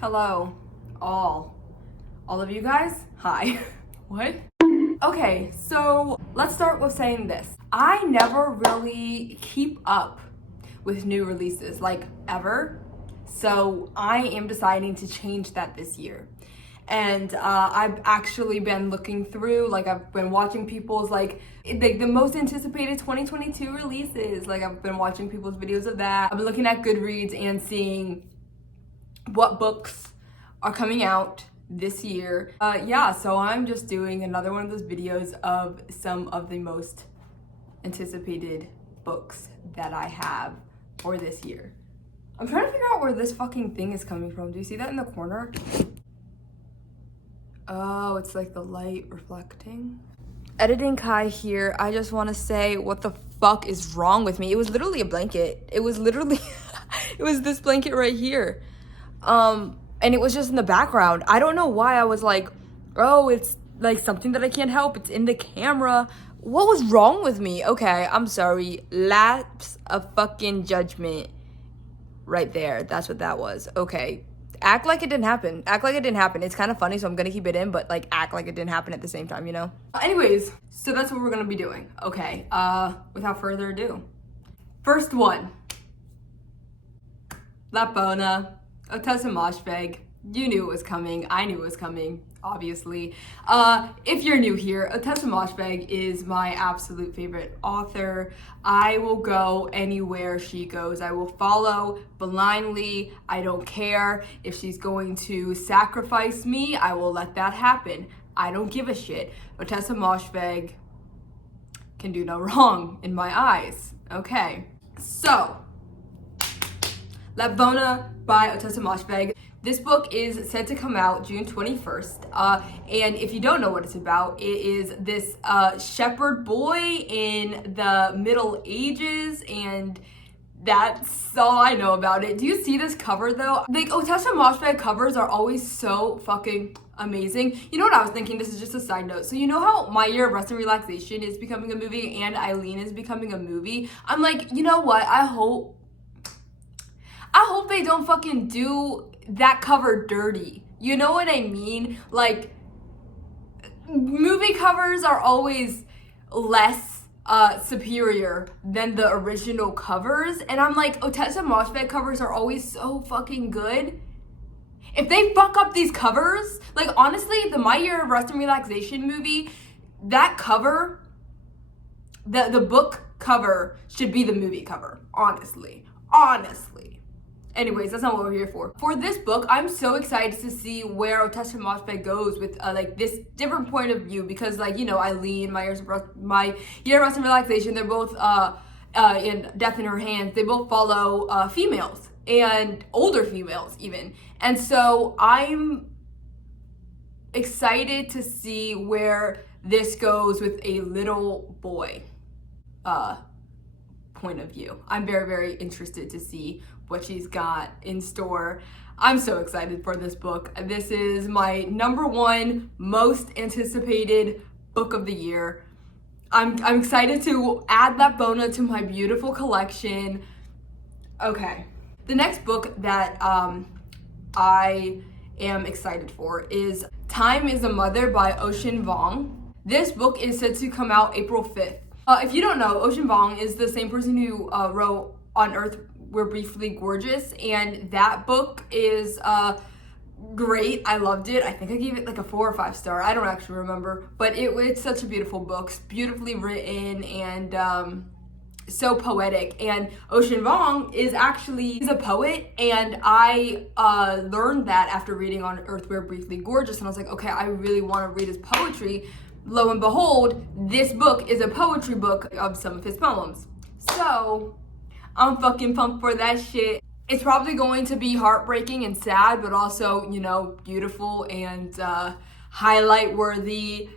Hello, all of you guys. Hi. What? Okay, so let's start with saying this. I never really keep up with new releases, like ever. So I am deciding to change that this year. And I've actually been looking through, like I've been watching people's like the most anticipated 2022 releases. Like I've been watching people's videos of that. I've been looking at Goodreads and seeing what books are coming out this year. Yeah, so I'm just doing another one of those videos of some of the most anticipated books that I have for this year. I'm trying to figure out where this fucking thing is coming from. Do you see that in the corner? Oh, it's like the light reflecting. Editing Kai here. I just want to say, what the fuck is wrong with me? It was literally a blanket. It was literally, it was this blanket right here. And it was just in the background. I don't know why I was like, oh, it's like something that I can't help. It's in the camera. What was wrong with me? Okay, I'm sorry. Lapse of fucking judgment right there. That's what that was. Okay. Act like it didn't happen. Act like it didn't happen. It's kind of funny, so I'm gonna keep it in, but like act like it didn't happen at the same time, you know? Anyways, so that's what we're gonna be doing. Okay, without further ado. First one. Lavona. Otessa Moshfegh. You knew it was coming. I knew it was coming, obviously. If you're new here, Otessa Moshfegh is my absolute favorite author. I will go anywhere she goes. I will follow blindly. I don't care if she's going to sacrifice me. I will let that happen. I don't give a shit. Otessa Moshfegh can do no wrong in my eyes. Okay, so Lavona by Otessa Moshfegh. This book is set to come out June 21st. And if you don't know what it's about, it is this shepherd boy in the Middle Ages, and that's all I know about it. Do you see this cover though? Like Otessa Moshfegh covers are always so fucking amazing. You know what I was thinking? This is just a side note. So you know how My Year of Rest and Relaxation is becoming a movie and Eileen is becoming a movie? I'm like, you know what? I hope they don't fucking do that cover dirty. You know what I mean? Like, movie covers are always less superior than the original covers. And I'm like, Otessa Moshfegh covers are always so fucking good. If they fuck up these covers, like honestly, the My Year of Rest and Relaxation movie, that cover, the book cover should be the movie cover, honestly. Anyways, that's not what we're here for. For this book, I'm so excited to see where Otessa Moshfegh goes with like this different point of view, because like, you know, Eileen, My Year of Rest and Relaxation, they're both in Death in Her Hands, they both follow females and older females even. And so I'm excited to see where this goes with a little boy point of view. I'm very, very interested to see what she's got in store. I'm so excited for this book. This is my #1 most anticipated book of the year. I'm excited to add Lavona to my beautiful collection. Okay. The next book that I am excited for is Time is a Mother by Ocean Vuong. This book is set to come out April 5th. If you don't know, Ocean Vuong is the same person who wrote On Earth We're Briefly Gorgeous, and that book is great. I loved it. I think I gave it like a 4 or 5 star. I don't actually remember, but it's such a beautiful book, beautifully written and so poetic. And Ocean Vuong is he's a poet, and I learned that after reading On Earth We're Briefly Gorgeous, and I was like, okay, I really want to read his poetry. Lo and behold, this book is a poetry book of some of his poems. So I'm fucking pumped for that shit. It's probably going to be heartbreaking and sad, but also, you know, beautiful and highlight worthy,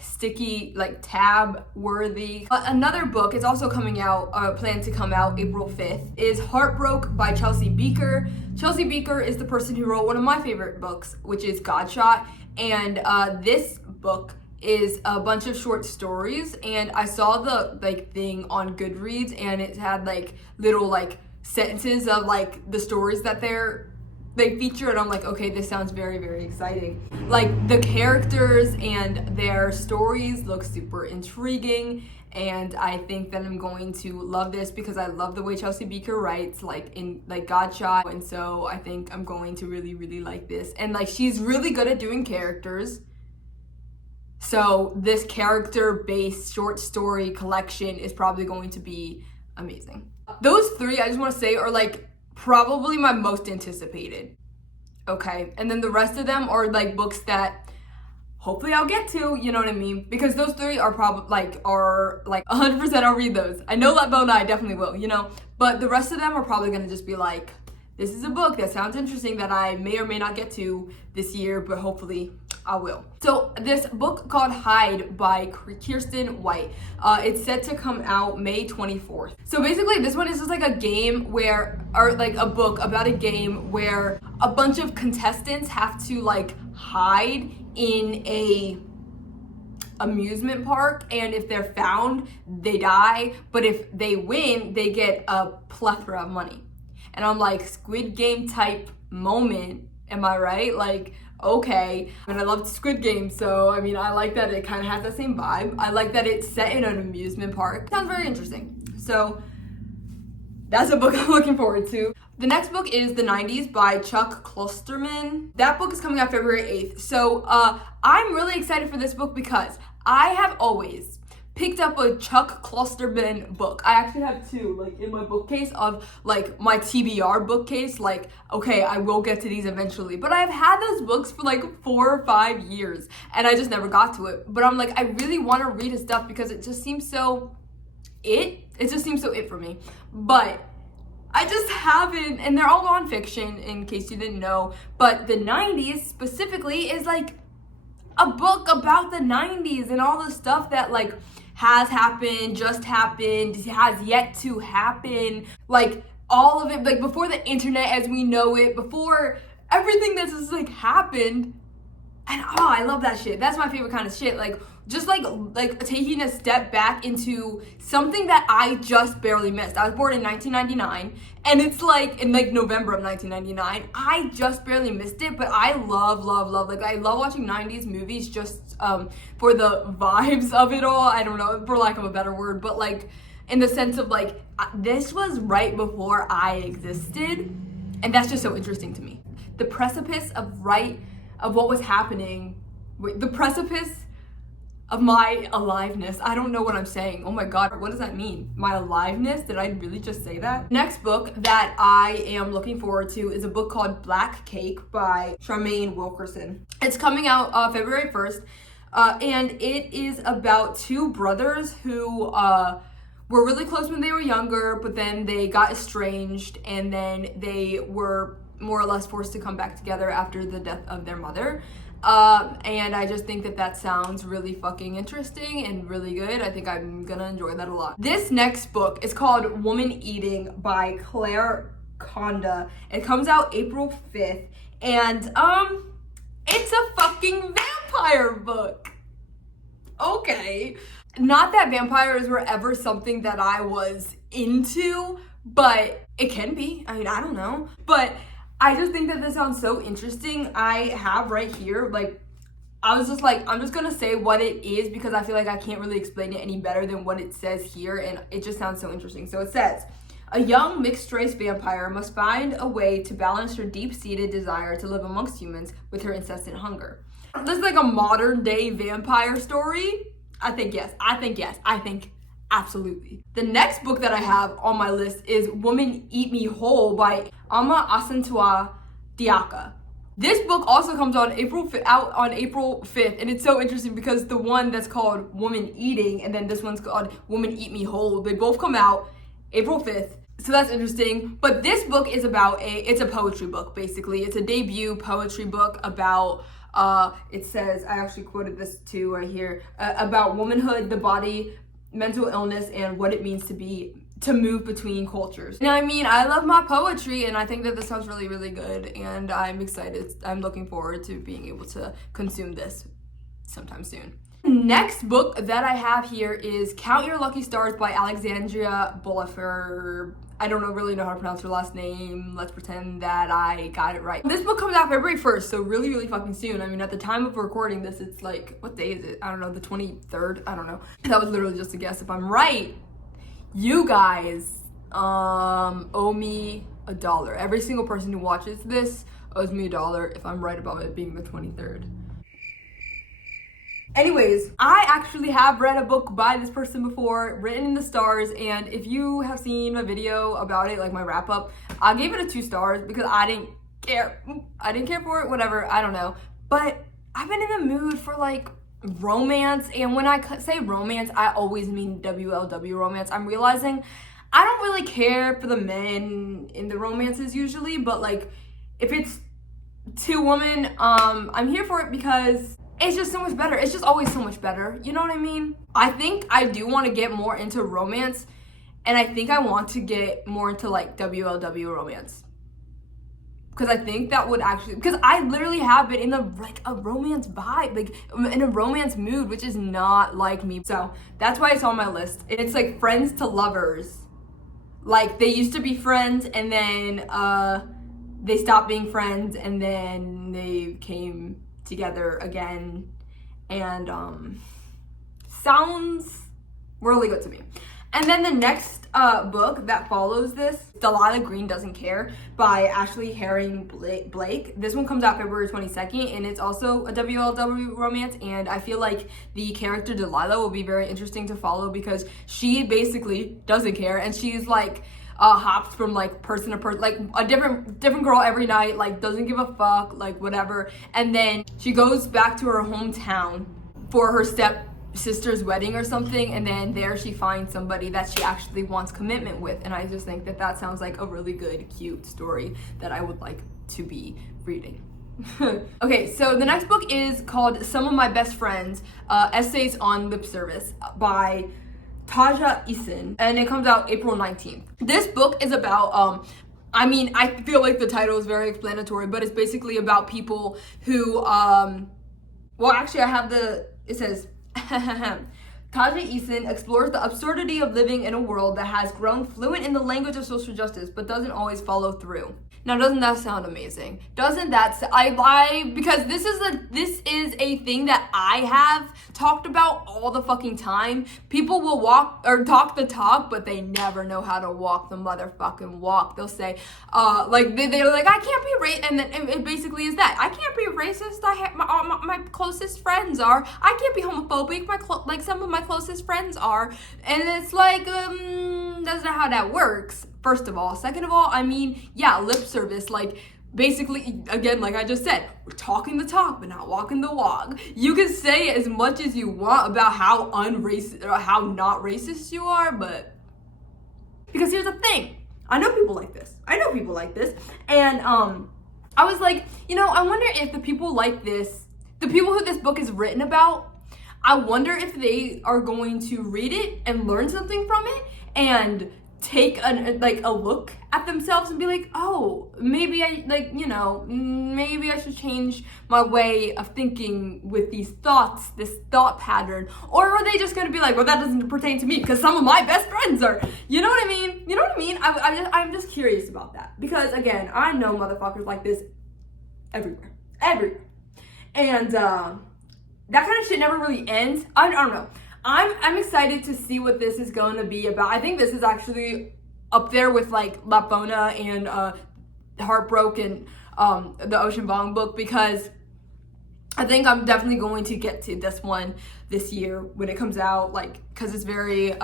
sticky, like tab worthy. Another book is also coming out, planned to come out April 5th, is Heartbroke by Chelsea Beaker. Chelsea Beaker is the person who wrote one of my favorite books, which is Godshot. And this book is a bunch of short stories, and I saw the like thing on Goodreads, and it had like little like sentences of like the stories that they're they feature it, I'm like, okay, this sounds very, very exciting. Like, the characters and their stories look super intriguing, and I think that I'm going to love this because I love the way Chelsea Beaker writes, like, in, like, Godshot, and so I think I'm going to really, really like this. And, like, she's really good at doing characters, so this character-based short story collection is probably going to be amazing. Those three, I just want to say, are, like, probably my most anticipated. Okay, and then the rest of them are like books that hopefully I'll get to, you know what I mean? Because those three are probably like 100% I'll read those. I know lavona I definitely will, you know, but the rest of them are probably gonna just be like, this is a book that sounds interesting that I may or may not get to this year, but hopefully I will. So this book called Hide by Kirsten White, it's set to come out May 24th. So basically this one is just like a game where, or like a book about a game where a bunch of contestants have to like hide in a amusement park, and if they're found, they die, but if they win, they get a plethora of money. And I'm like, Squid Game type moment, am I right? Like, okay. And I loved Squid Game, so I mean, I like that it kind of has the same vibe. I like that it's set in an amusement park. Sounds very interesting. So that's a book I'm looking forward to. The next book is The 90s by Chuck Klosterman. That book is coming out February 8th. So I'm really excited for this book because I have always picked up a Chuck Klosterman book. I actually have two, like, in my bookcase of, like, my TBR bookcase. Like, okay, I will get to these eventually. But I've had those books for, like, 4 or 5 years, and I just never got to it. But I'm like, I really want to read his stuff because it just seems so it just seems so it for me. But I just haven't, and they're all nonfiction, in case you didn't know. But The 90s specifically is, like, a book about the 90s and all the stuff that, like, has happened, just happened, has yet to happen, like all of it, like before the internet as we know it, before everything that's just like happened. And oh, I love that shit. That's my favorite kind of shit. Like, just like taking a step back into something that I just barely missed. I was born in 1999, and it's like in like November of 1999. I just barely missed it, but I love, like, I love watching 90s movies just for the vibes of it all. I don't know, for lack of a better word, but like in the sense of like, this was right before I existed, and that's just so interesting to me. The precipice of what was happening, the precipice of my aliveness. I don't know what I'm saying. Oh my God, what does that mean? My aliveness? Did I really just say that? Next book that I am looking forward to is a book called Black Cake by Charmaine Wilkerson. It's coming out February 1st, and it is about two brothers who were really close when they were younger, but then they got estranged, and then they were more or less forced to come back together after the death of their mother. And I just think that sounds really fucking interesting and really good. I think I'm gonna enjoy that a lot. This next book is called Woman Eating by Claire Conda. It comes out April 5th, and it's a fucking vampire book. Okay. Not that vampires were ever something that I was into, but it can be. I mean, I don't know. But I just think that this sounds so interesting. I have right here, like, I was just like, I'm just gonna say what it is because I feel like I can't really explain it any better than what it says here, and it just sounds so interesting. So it says, a young mixed-race vampire must find a way to balance her deep-seated desire to live amongst humans with her incessant hunger. This is like a modern-day vampire story. I think yes. I think absolutely. The next book that I have on my list is Woman Eat Me Whole by Ama Asantua Diaka. This book also comes out on April 5th, and it's so interesting because the one that's called Woman Eating and then this one's called Woman Eat Me Whole, they both come out April 5th. So that's interesting. But this book is about it's a poetry book, basically. It's a debut poetry book about it says, I actually quoted this too right here, about womanhood, the body, mental illness, and what it means to move between cultures. Now, I mean, I love my poetry, and I think that this sounds really, really good, and I'm excited. I'm looking forward to being able to consume this sometime soon. Next book that I have here is Count Your Lucky Stars by Alexandria Bolifer. I don't really know how to pronounce her last name. Let's pretend that I got it right. This book comes out February 1st, so really fucking soon. I mean, at the time of recording this, it's like, what day is it? I don't know, the 23rd? I don't know. That was literally just a guess. If I'm right, you guys owe me $1. Every single person who watches this owes me $1 if I'm right about it being the 23rd. Anyways, I actually have read a book by this person before, Written in the Stars, and if you have seen my video about it, like my wrap up, I gave it a 2 stars because I didn't care. I didn't care for it, whatever, I don't know. But I've been in the mood for like romance, and when I say romance, I always mean WLW romance. I'm realizing I don't really care for the men in the romances usually, but like if it's 2 women, I'm here for it because it's just so much better. It's just always so much better. You know what I mean? I think I do want to get more into romance, and I think I want to get more into like WLW romance. Because I think that would actually, because I literally have been in the like a romance vibe, like in a romance mood, which is not like me. So that's why it's on my list. It's like friends to lovers. Like they used to be friends, and then they stopped being friends, and then they came together again, and sounds really good to me. And then the next book that follows this, Delilah Green Doesn't Care by Ashley Herring Blake. This one comes out February 22nd, and it's also a WLW romance, and I feel like the character Delilah will be very interesting to follow because she basically doesn't care, and she's like hops from like person to person, like a different girl every night, like doesn't give a fuck, like whatever. And then she goes back to her hometown for her stepsister's wedding or something, and then there she finds somebody that she actually wants commitment with. And I just think that that sounds like a really good, cute story that I would like to be reading. Okay, so the next book is called Some of My Best Friends, Essays on Lip Service by Taja Eason, and it comes out April 19th. This book is about, I mean, I feel like the title is very explanatory, but it's basically about people who, well, actually, it says, Taja Eason explores the absurdity of living in a world that has grown fluent in the language of social justice, but doesn't always follow through. Now, doesn't that sound amazing? Doesn't that because this is a thing that I have talked about all the fucking time. People will talk the talk, but they never know how to walk the motherfucking walk. They'll say, like they're like, I can't be racist, and then it basically is that I can't be racist. My closest friends are. I can't be homophobic. Like some of my closest friends are, and it's like that's not how that works. First of all. Second of all, I mean, yeah, lip service, like, basically, again, like I just said, we're talking the talk, but not walking the walk. You can say as much as you want about how unracist, or how not racist you are, but, because here's the thing, I know people like this, and, I was like, you know, I wonder if the people like this, the people who this book is written about, I wonder if they are going to read it and learn something from it, and take a look at themselves and be like, oh, maybe maybe I should change my way of thinking with these thoughts, this thought pattern. Or are they just gonna be like, well, that doesn't pertain to me because some of my best friends are, you know what I mean? I'm just curious about that because, again, I know motherfuckers like this everywhere, and that kind of shit never really ends. I don't know. I'm excited to see what this is going to be about. I think this is actually up there with like Lavona and Heartbroken, the Ocean Vuong book, because I think I'm definitely going to get to this one this year when it comes out, like, because it's very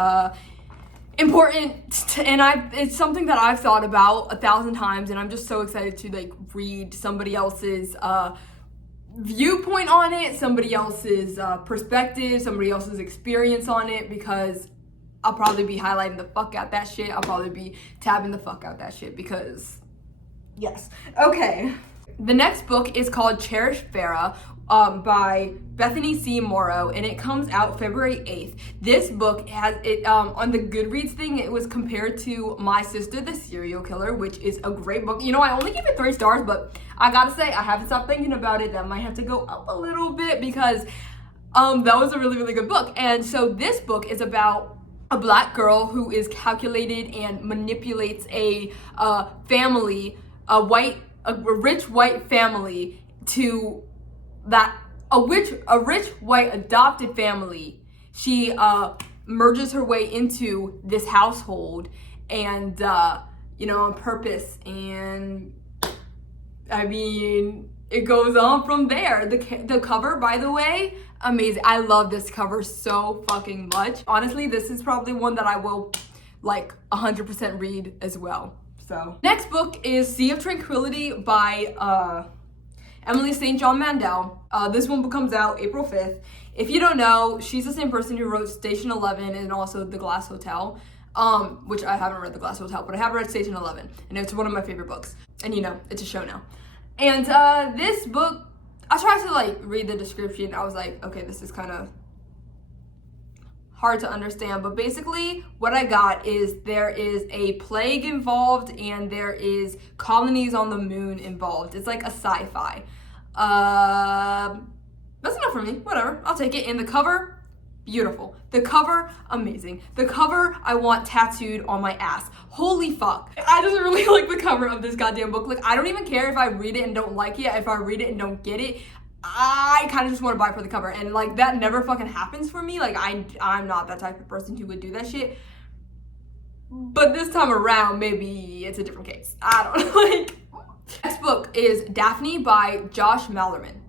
important, and it's something that I've thought about 1,000 times, and I'm just so excited to like read somebody else's viewpoint on it, somebody else's perspective, somebody else's experience on it, because I'll probably be highlighting the fuck out that shit. I'll probably be tabbing the fuck out that shit because, yes. Okay. The next book is called Cherished, Pharah by Bethany C. Morrow, and it comes out February 8th. This book has it on the Goodreads thing, it was compared to My Sister the Serial Killer, which is a great book. You know, I only give it 3 stars, but I gotta say, I haven't stopped thinking about it. That might have to go up a little bit because that was a really, really good book. And so this book is about a black girl who is calculated and manipulates a family, a rich white family to a rich white adopted family. She merges her way into this household and on purpose, and I mean, it goes on from there. The cover, by the way, amazing. I love this cover so fucking much. Honestly, this is probably one that I will like 100% read as well. So next book is Sea of Tranquility by Emily St. John Mandel. This one comes out April 5th. If you don't know, she's the same person who wrote Station 11 and also The Glass Hotel, which I haven't read The Glass Hotel, but I have read Station 11, and it's one of my favorite books. And it's a show now. And this book, I tried to like read the description. I was like, okay, this is kind of hard to understand, but basically what I got is there is a plague involved and there is colonies on the moon involved. It's like a sci-fi. That's enough for me. Whatever, I'll take it. And the cover, beautiful. The cover, amazing. The cover, I want tattooed on my ass. Holy fuck. I just really like the cover of this goddamn book. Like, I don't even care if I read it and don't like it. If I read it and don't get it, I kind of just want to buy it for the cover. And like, that never fucking happens for me. Like, I'm not that type of person who would do that shit. But this time around, maybe it's a different case. I don't know. Like, next book is Daphne by Josh Malerman.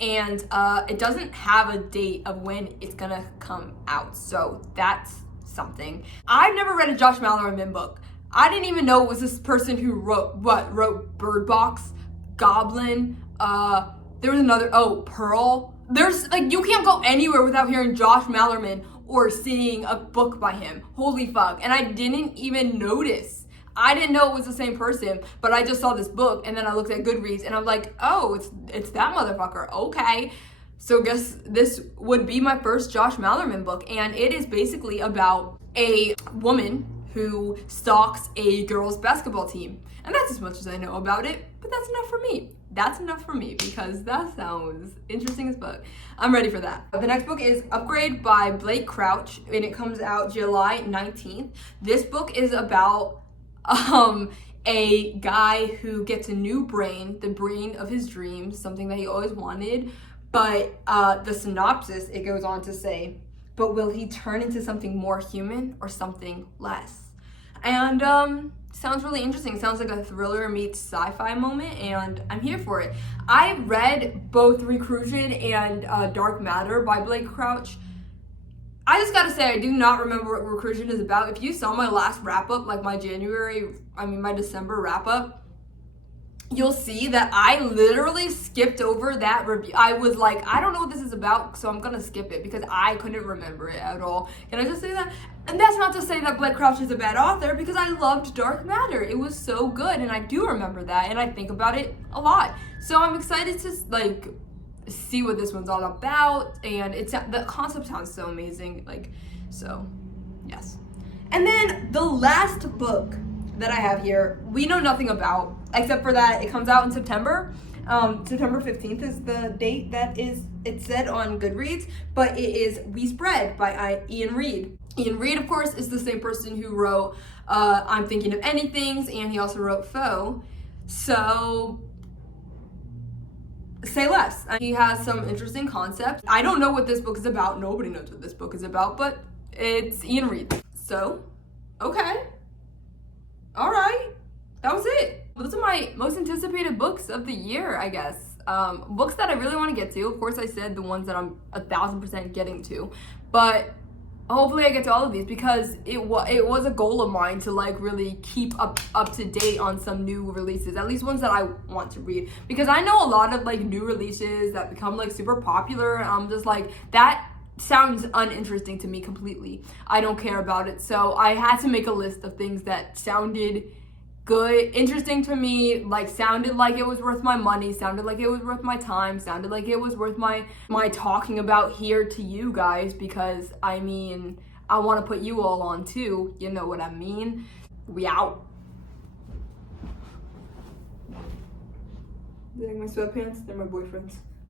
And it doesn't have a date of when it's gonna come out. So that's something. I've never read a Josh Malerman book. I didn't even know it was this person who wrote Bird Box, Goblin, there was another, Pearl. There's, like, you can't go anywhere without hearing Josh Malerman or seeing a book by him. Holy fuck. And I didn't even notice. I didn't know it was the same person, but I just saw this book and then I looked at Goodreads and I'm like, oh, it's that motherfucker. Okay. So I guess this would be my first Josh Malerman book, and it is basically about a woman who stalks a girls' basketball team. And that's as much as I know about it, but that's enough for me. That's enough for me because that sounds interesting as fuck. I'm ready for that. The next book is Upgrade by Blake Crouch, and it comes out July 19th. This book is about a guy who gets a new brain, the brain of his dreams, something that he always wanted. But the synopsis, it goes on to say, but will he turn into something more human or something less? And sounds really interesting. Sounds like a thriller meets sci-fi moment, and I'm here for it. I read both Recruited and Dark Matter by Blake Crouch. I just gotta say, I do not remember what Recruited is about. If you saw my last wrap-up, like my December wrap-up, you'll see that I literally skipped over that review. I was like, I don't know what this is about, so I'm gonna skip it because I couldn't remember it at all. Can I just say that? And that's not to say that Blake Crouch is a bad author, because I loved Dark Matter. It was so good, and I do remember that, and I think about it a lot. So I'm excited to like see what this one's all about, and the concept sounds so amazing. Like, so yes. And then the last book that I have here, we know nothing about, except for that it comes out in September. September 15th is the date that it's said on Goodreads, but it is We Spread by Ian Reid. Ian Reid, of course, is the same person who wrote I'm Thinking of Anythings, and he also wrote Foe. So say less. He has some interesting concepts. I don't know what this book is about. Nobody knows what this book is about, but it's Ian Reid. So, okay. All right, that was it. Those are my most anticipated books of the year, I guess. Books that I really want to get to. Of course, I said the ones that I'm 1,000% getting to, but hopefully I get to all of these, because it was a goal of mine to like really keep up to date on some new releases, at least ones that I want to read, because I know a lot of like new releases that become like super popular, and I'm just like, that sounds uninteresting to me completely. I don't care about it. So I had to make a list of things that sounded good, interesting to me, like sounded like it was worth my money, sounded like it was worth my time, sounded like it was worth my talking about here to you guys, because I mean, I want to put you all on too, you know what I mean. We out. You like my sweatpants? They're my boyfriend's.